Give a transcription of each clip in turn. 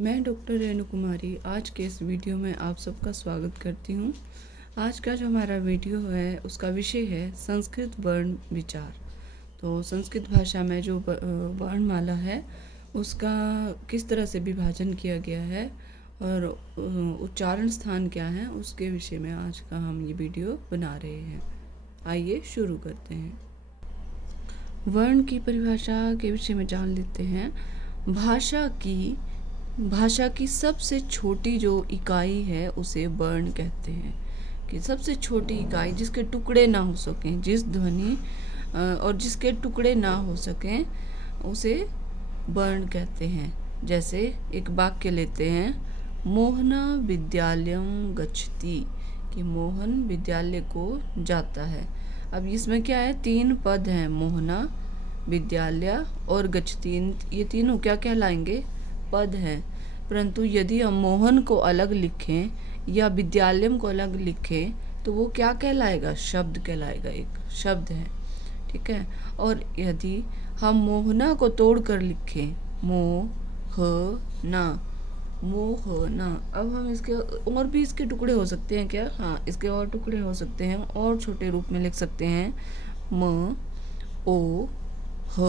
मैं डॉक्टर रेणु कुमारी आज के इस वीडियो में आप सबका स्वागत करती हूँ। आज का जो हमारा वीडियो है उसका विषय है संस्कृत वर्ण विचार। तो संस्कृत भाषा में जो वर्णमाला है उसका किस तरह से विभाजन किया गया है और उच्चारण स्थान क्या है उसके विषय में आज का हम ये वीडियो बना रहे हैं। आइए शुरू करते हैं। वर्ण की परिभाषा के विषय में जान लेते हैं। भाषा की सबसे छोटी जो इकाई है उसे वर्ण कहते हैं। कि सबसे छोटी इकाई जिसके टुकड़े ना हो सकें, जिस ध्वनि और जिसके टुकड़े ना हो सकें उसे वर्ण कहते हैं। जैसे एक वाक्य लेते हैं, मोहना विद्यालयम गच्छति, कि मोहन विद्यालय को जाता है। अब इसमें क्या है, 3 पद हैं, मोहना, विद्यालय और गच्छति। ये तीनों क्या कहलाएंगे, पद हैं। परंतु यदि हम मोहन को अलग लिखें या विद्यालयम को अलग लिखें तो वो क्या कहलाएगा, शब्द कहलाएगा, एक शब्द है। ठीक है। और यदि हम मोहना को तोड़कर लिखें, मोहना, मोहना, अब हम इसके और भी इसके टुकड़े हो सकते हैं क्या, हाँ इसके और टुकड़े हो सकते हैं और छोटे रूप में लिख सकते हैं, म, ओ, ह,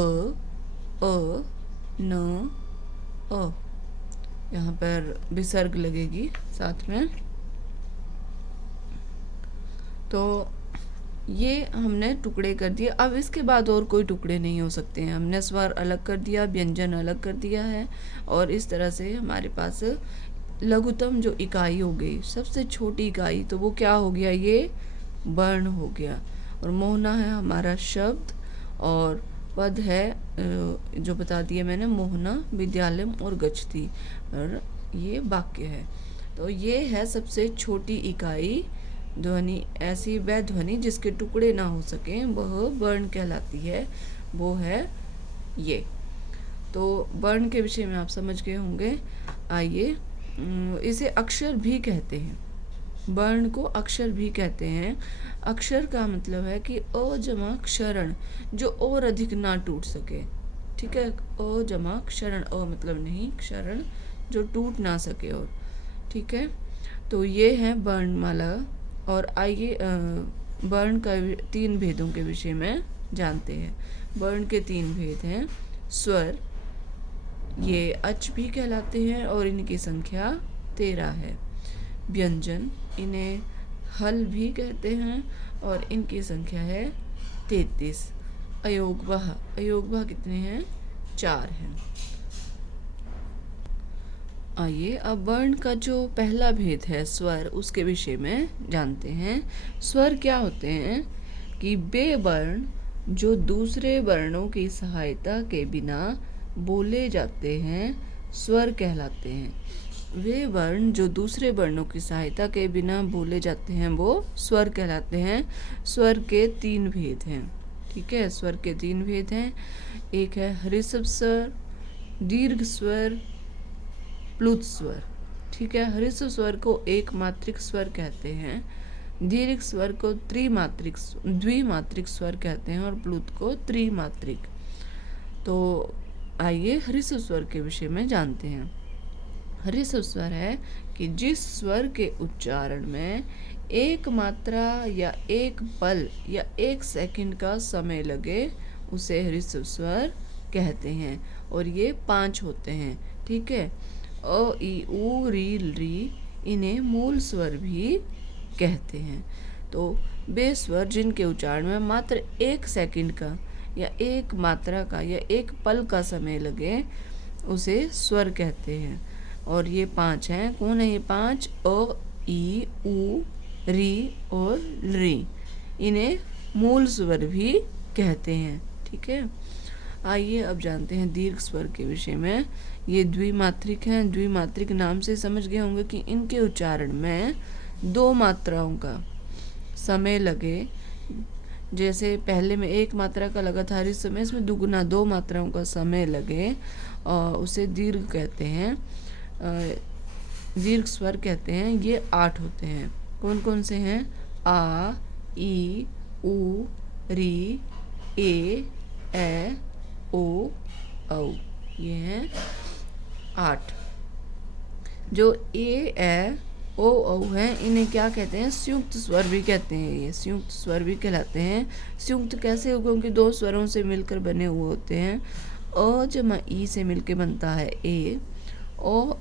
अ, न, अ। यहाँ पर विसर्ग लगेगी साथ में। तो ये हमने टुकड़े कर दिए। अब इसके बाद और कोई टुकड़े नहीं हो सकते हैं। हमने स्वर अलग कर दिया, व्यंजन अलग कर दिया है और इस तरह से हमारे पास लघुतम जो इकाई हो गई, सबसे छोटी इकाई, तो वो क्या हो गया, ये वर्ण हो गया। और मोहना है हमारा शब्द और पद है जो बता दिया मैंने, मोहना विद्यालयम और गच्छति, और ये वाक्य है। तो ये है सबसे छोटी इकाई ध्वनि, ऐसी वह ध्वनि जिसके टुकड़े ना हो सकें वह वर्ण कहलाती है, वो है ये। तो वर्ण के विषय में आप समझ गए होंगे। आइए, इसे अक्षर भी कहते हैं, वर्ण को अक्षर भी कहते हैं। अक्षर का मतलब है कि अ जमा क्षरण, जो और अधिक ना टूट सके। ठीक है, अ जमा क्षरण, अ मतलब नहीं, क्षरण जो टूट ना सके और। ठीक है, तो ये है वर्णमाला। और आइए वर्ण का 3 भेदों के विषय में जानते हैं। वर्ण के 3 भेद हैं। स्वर, ये अच भी कहलाते हैं और इनकी संख्या 13 है। व्यंजन, इन्हें हल भी कहते हैं और इनकी संख्या है 33। अयोगवाह कितने हैं, 4 हैं। आइए अब वर्ण का जो पहला भेद है स्वर, उसके विषय में जानते हैं। स्वर क्या होते हैं कि वे वर्ण जो दूसरे वर्णों की सहायता के बिना बोले जाते हैं स्वर कहलाते हैं। वे वर्ण जो दूसरे वर्णों की सहायता के बिना बोले जाते हैं वो स्वर कहलाते हैं। स्वर के 3 भेद हैं। ठीक है, स्वर के 3 भेद हैं। एक है हृस्व स्वर, दीर्घ स्वर, प्लुत स्वर। ठीक है, हृस्व स्वर को एक मात्रिक स्वर कहते हैं, दीर्घ स्वर को द्विमात्रिक स्वर कहते हैं और प्लुत को त्रिमात्रिक। तो आइए हृस्व स्वर के विषय में जानते हैं। हृस्व स्वर है कि जिस स्वर के उच्चारण में एक मात्रा या एक पल या एक सेकंड का समय लगे उसे हृस्व स्वर कहते हैं। और ये 5 होते हैं। ठीक है, अ, ई, उ, री, री, इन्हें मूल स्वर भी कहते हैं। तो वे स्वर जिनके उच्चारण में मात्र 1 सेकंड का या एक मात्रा का या एक पल का समय लगे उसे स्वर कहते हैं। और ये 5 हैं। कौन है ये 5? अ, ई, उ, री और री, इन्हें मूल स्वर भी कहते हैं। ठीक है, आइए अब जानते हैं दीर्घ स्वर के विषय में। ये द्विमात्रिक हैं। द्विमात्रिक नाम से समझ गए होंगे कि इनके उच्चारण में 2 मात्राओं का समय लगे। जैसे पहले में 1 मात्रा का लगा था, इस समय इसमें दुगुना 2 मात्राओं का समय लगे और उसे दीर्घ कहते हैं, दीर्घ स्वर कहते हैं। ये 8 होते हैं। कौन कौन से हैं? आ, ई, उ, री, ए, ओ, औ, ये हैं 8। जो ए ओ औ है, इन्हें क्या कहते हैं? संयुक्त स्वर भी कहते हैं। ये संयुक्त स्वर भी कहलाते हैं। संयुक्त कैसे हो? क्योंकि दो स्वरों से मिलकर बने हुए होते हैं। अ जमा ई से मिलकर बनता है ए, और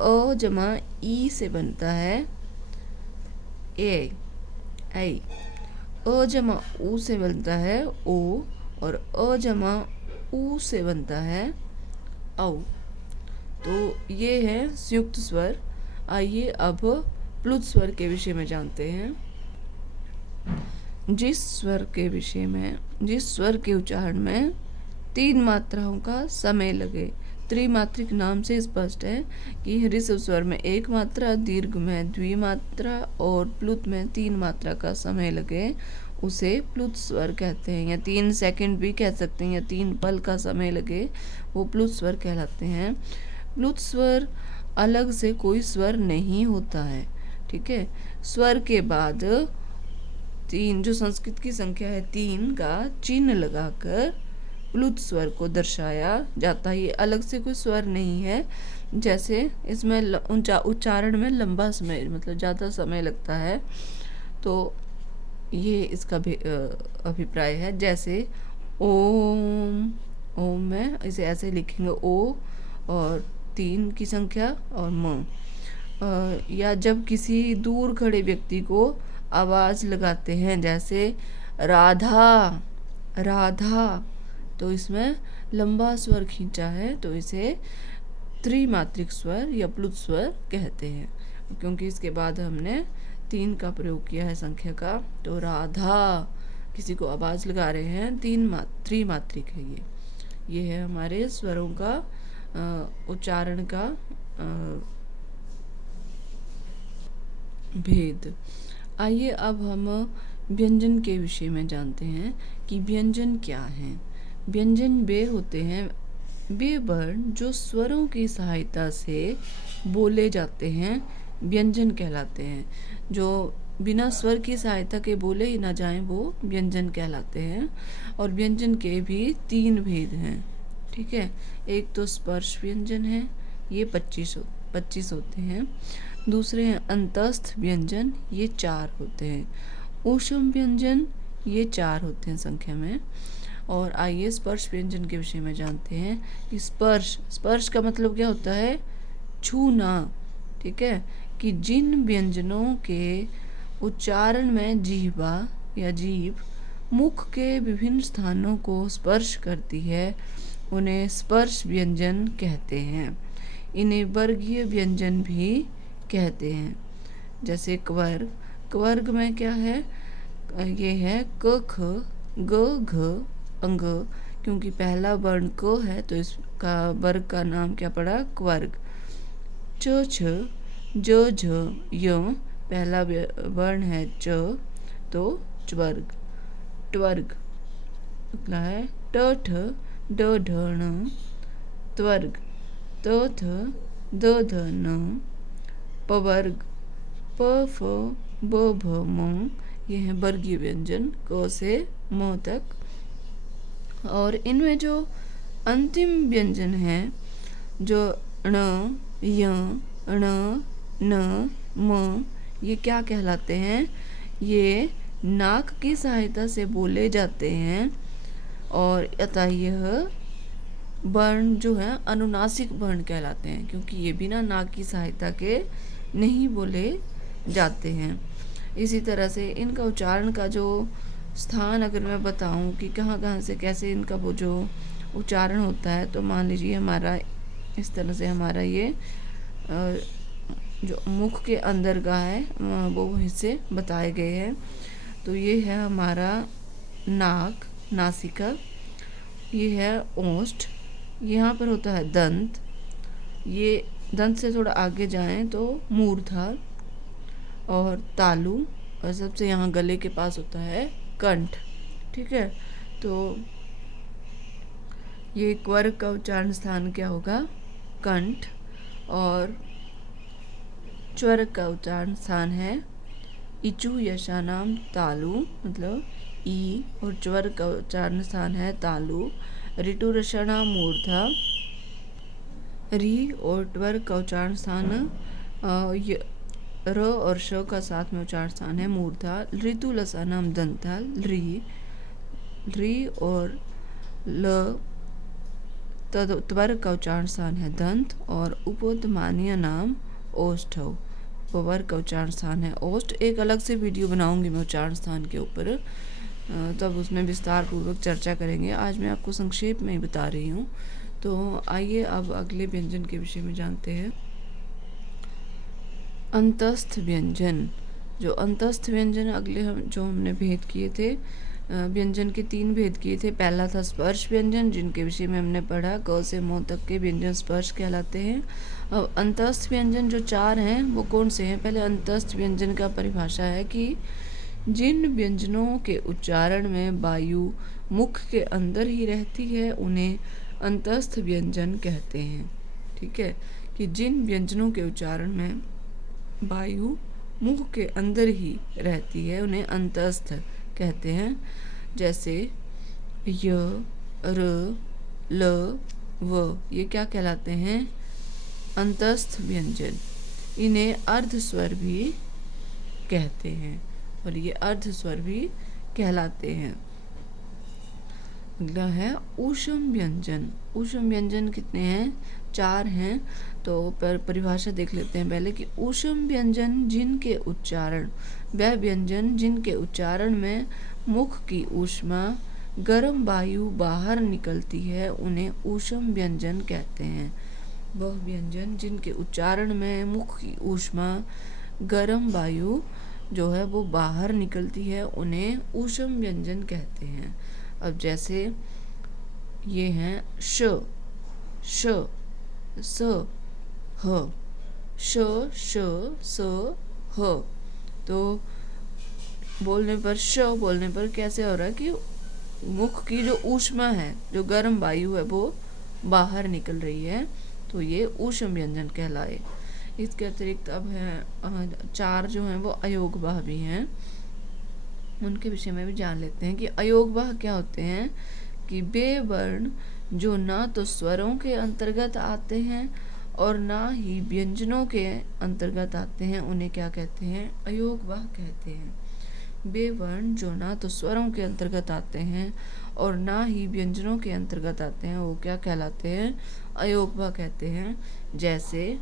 अ जमा ई से बनता है ए, ऐ। अ जमा ऊ से बनता है ओ, और अ जमा ऊ से बनता है औ। तो ये है संयुक्त स्वर। आइए अब प्लुत स्वर के विषय में जानते हैं। जिस स्वर के उच्चारण में 3 मात्राओं का समय लगे। त्रिमात्रिक नाम से स्पष्ट है कि ऋषभ स्वर में 1 मात्रा, दीर्घ में द्विमात्रा और प्लुत में 3 मात्रा का समय लगे, उसे प्लुत स्वर कहते हैं। या 3 सेकंड भी कह सकते हैं, या 3 पल का समय लगे, वो प्लुत स्वर कहलाते हैं। प्लुत स्वर अलग से कोई स्वर नहीं होता है। ठीक है। स्वर के बाद 3, जो संस्कृत की संख्या है 3 का चिन्ह लगाकर प्लुत स्वर को दर्शाया जाता है। ये अलग से कोई स्वर नहीं है। जैसे इसमें उच्चारण में लंबा समय, मतलब ज़्यादा समय लगता है, तो ये इसका भी अभिप्राय है। जैसे ओम, ओम में इसे ऐसे लिखेंगे, ओ और 3 की संख्या और म। या जब किसी दूर खड़े व्यक्ति को आवाज़ लगाते हैं, जैसे राधा, राधा, तो इसमें लंबा स्वर खींचा है, तो इसे त्रिमात्रिक स्वर या प्लुत स्वर कहते हैं। क्योंकि इसके बाद हमने 3 का प्रयोग किया है संख्या का, तो राधा, किसी को आवाज़ लगा रहे हैं, त्रिमात्रिक है ये है हमारे स्वरों का उच्चारण का भेद। आइए अब हम व्यंजन के विषय में जानते हैं कि व्यंजन क्या हैं। व्यंजन वे होते हैं, वे वर्ण जो स्वरों की सहायता से बोले जाते हैं, व्यंजन कहलाते हैं। जो बिना स्वर की सहायता के बोले ही ना जाएं, वो व्यंजन कहलाते हैं। और व्यंजन के भी 3 भेद हैं। ठीक है। एक तो स्पर्श व्यंजन है, ये 25 होते हैं। दूसरे हैं अंतस्थ व्यंजन, ये 4 होते हैं। ऊष्म व्यंजन, ये 4 होते हैं संख्या में। और आइए स्पर्श व्यंजन के विषय में जानते हैं कि स्पर्श का मतलब क्या होता है? छूना। ठीक है। कि जिन व्यंजनों के उच्चारण में जिह्वा या जीभ मुख के विभिन्न स्थानों को स्पर्श करती है, उन्हें स्पर्श व्यंजन कहते हैं। इन्हें वर्गीय व्यंजन भी कहते हैं। जैसे क्वर्ग, क्वर्ग में क्या है? ये है क ख ग घ अंग। क्योंकि पहला वर्ण क है, तो इसका वर्ग का नाम क्या पड़ा? क्वर्ग। च छ ज झ य, पहला वर्ण है च, तो च्वर्ग। ट्वर्ग अगला है ट ठ ड ढ ण, त्वर्ग। त थ द ध न, पवर्ग। प फ ब भ म, ये हैं वर्गीय व्यंजन क से म तक। और इनमें जो अंतिम व्यंजन है, जो ण, य, ण, न, म, ये क्या कहलाते हैं? ये नाक की सहायता से बोले जाते हैं, और अतः यह वर्ण जो है अनुनासिक वर्ण कहलाते हैं, क्योंकि ये बिना नाक की सहायता के नहीं बोले जाते हैं। इसी तरह से इनका उच्चारण का जो स्थान अगर मैं बताऊं कि कहाँ कहाँ से कैसे इनका वो जो उच्चारण होता है, तो मान लीजिए हमारा इस तरह से हमारा ये जो मुख के अंदर का है वो हिस्से बताए गए हैं। तो ये है हमारा नाक, नासिका, ये है ओष्ठ, यहाँ पर होता है दंत, ये दंत से थोड़ा आगे जाएं तो मूर्धा और तालु, और सबसे यहाँ गले के पास होता है कंठ। ठीक है। तो ये क्वर्ग का उच्चारण स्थान क्या होगा? कंठ। और च्वर्ग का उच्चारण स्थान है इचु यशानाम तालु, मतलब ई, और च्वर्ग का उच्चारण स्थान है तालु। ऋतु रषणा मूर्धा, री और ट्वर का उच्चारण स्थान र और श का साथ में उच्चारण स्थान है मूर्धा। ऋतु लसानाम दंता री और ल त्वर का उच्चारण स्थान है दंत और उपोदमानीय नाम ओष्ठव। वर का उच्चारण स्थान है ओष्ठ। एक अलग से वीडियो बनाऊंगी मैं उच्चारण स्थान के ऊपर, तब उसमें विस्तार पूर्वक चर्चा करेंगे। आज मैं आपको संक्षेप में ही बता रही हूँ। तो आइए अब अगले व्यंजन के विषय में जानते हैं। अंतस्थ व्यंजन। जो अंतस्थ व्यंजन अगले हमने भेद किए थे, व्यंजन के 3 भेद किए थे। पहला था स्पर्श व्यंजन, जिनके विषय में हमने पढ़ा क से म तक के व्यंजन स्पर्श कहलाते हैं। अब अंतस्थ व्यंजन जो 4 हैं वो कौन से हैं? पहले अंतस्थ व्यंजन का परिभाषा है कि जिन व्यंजनों के उच्चारण में वायु मुख के अंदर ही रहती है उन्हें अंतस्थ व्यंजन कहते हैं। ठीक है, कि जिन व्यंजनों के उच्चारण में वायु मुख के अंदर ही रहती है उन्हें अंतस्थ कहते हैं। जैसे य, र, ल, व, ये क्या कहलाते हैं? अंतस्थ व्यंजन। इन्हें अर्ध स्वर भी कहते हैं और ये अर्ध स्वर भी कहलाते हैं। अगला है ऊष्म व्यंजन। ऊष्म व्यंजन कितने हैं? 4 हैं। तो परिभाषा देख लेते हैं पहले कि ऊष्म व्यंजन जिनके उच्चारण, वह व्यंजन जिनके उच्चारण में मुख की ऊष्मा गर्म वायु बाहर निकलती है उन्हें ऊष्म व्यंजन कहते हैं। वह व्यंजन जिनके उच्चारण में मुख की ऊष्मा गर्म वायु जो है वो बाहर निकलती है उन्हें ऊष्म व्यंजन कहते हैं। अब जैसे ये हैं श, श, स, ह, श, श, स, ह। तो बोलने पर, श बोलने पर कैसे हो रहा है कि मुख की जो ऊष्मा है, जो गर्म वायु है, वो बाहर निकल रही है, तो ये ऊष्म व्यंजन कहलाए। इसके अतिरिक्त अब है 4 जो हैं वो अयोगवाह भी हैं, उनके विषय में भी जान लेते हैं कि अयोगवाह क्या होते हैं। कि वे वर्ण जो ना तो स्वरों के अंतर्गत आते हैं और ना ही व्यंजनों के अंतर्गत आते हैं उन्हें क्या कहते हैं? अयोगवाह कहते हैं। वे वर्ण जो ना तो स्वरों के अंतर्गत आते हैं और ना ही व्यंजनों के अंतर्गत आते हैं वो क्या कहलाते हैं? अयोगवाह कहते हैं। जैसे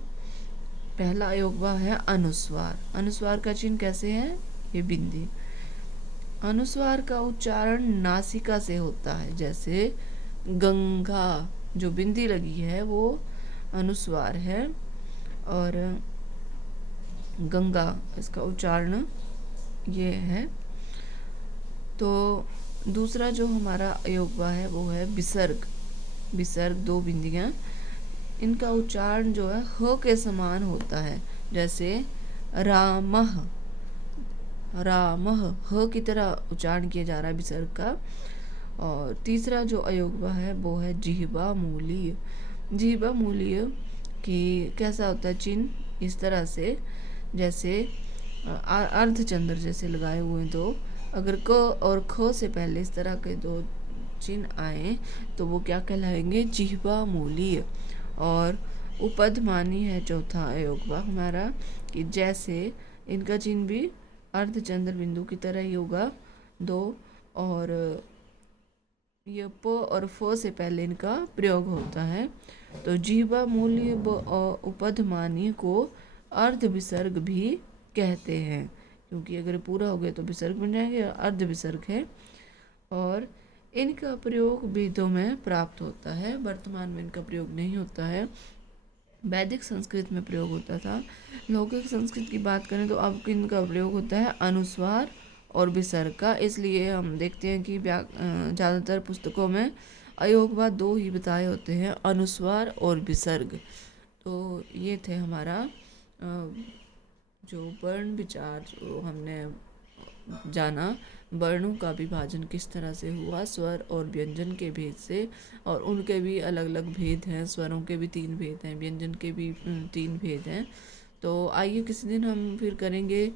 पहला अयोगवाह है अनुस्वार। अनुस्वार का चिन्ह कैसे है? ये बिंदी। अनुस्वार का उच्चारण नासिका से होता है। जैसे गंगा, जो बिंदी लगी है वो अनुस्वार है, और गंगा इसका उच्चारण ये है। तो दूसरा जो हमारा अयोगवाह है वो है विसर्ग। विसर्ग 2 बिंदियां, इनका उच्चारण जो है ह के समान होता है। जैसे रामः, रामः ह की तरह उच्चारण किया जा रहा है विसर्ग का। और तीसरा जो अयोगवाह है वो है जिह्वा मूलीय। जिह्वा मूलीय कि कैसा होता है चिन्ह? इस तरह से, जैसे अर्धचंद्र जैसे लगाए हुए दो, अगर क और ख से पहले इस तरह के 2 चिन्ह आए तो वो क्या कहलाएंगे? जिह्वा मूलीय। और उपधमानी है चौथा अयोगवाह हमारा, कि जैसे इनका चिन्ह भी अर्धचंद्र बिंदु की तरह ही होगा 2, और ये प और फ से पहले इनका प्रयोग होता है। तो जीवा मूल्य उपधमानी को अर्ध विसर्ग भी कहते हैं, क्योंकि अगर पूरा हो गया तो विसर्ग बन जाएंगे, अर्ध विसर्ग है। और इनका प्रयोग वेदों में प्राप्त होता है, वर्तमान में इनका प्रयोग नहीं होता है। वैदिक संस्कृत में प्रयोग होता था। लौकिक संस्कृत की बात करें तो अब इनका प्रयोग होता है अनुस्वार और विसर्ग का। इसलिए हम देखते हैं कि ज़्यादातर पुस्तकों में अयोगवाह 2 ही बताए होते हैं, अनुस्वार और विसर्ग। तो ये थे हमारा जो वर्ण विचार जो हमने जाना, वर्णों का विभाजन किस तरह से हुआ स्वर और व्यंजन के भेद से, और उनके भी अलग अलग भेद हैं। स्वरों के भी 3 भेद हैं, व्यंजन के भी 3 भेद हैं। तो आइए किसी दिन हम फिर करेंगे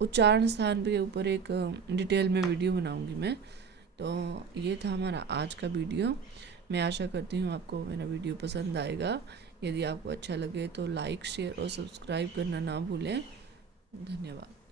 उच्चारण स्थान के ऊपर एक डिटेल में वीडियो बनाऊंगी मैं। तो ये था हमारा आज का वीडियो। मैं आशा करती हूँ आपको मेरा वीडियो पसंद आएगा। यदि आपको अच्छा लगे तो लाइक, शेयर और सब्सक्राइब करना ना भूलें। धन्यवाद।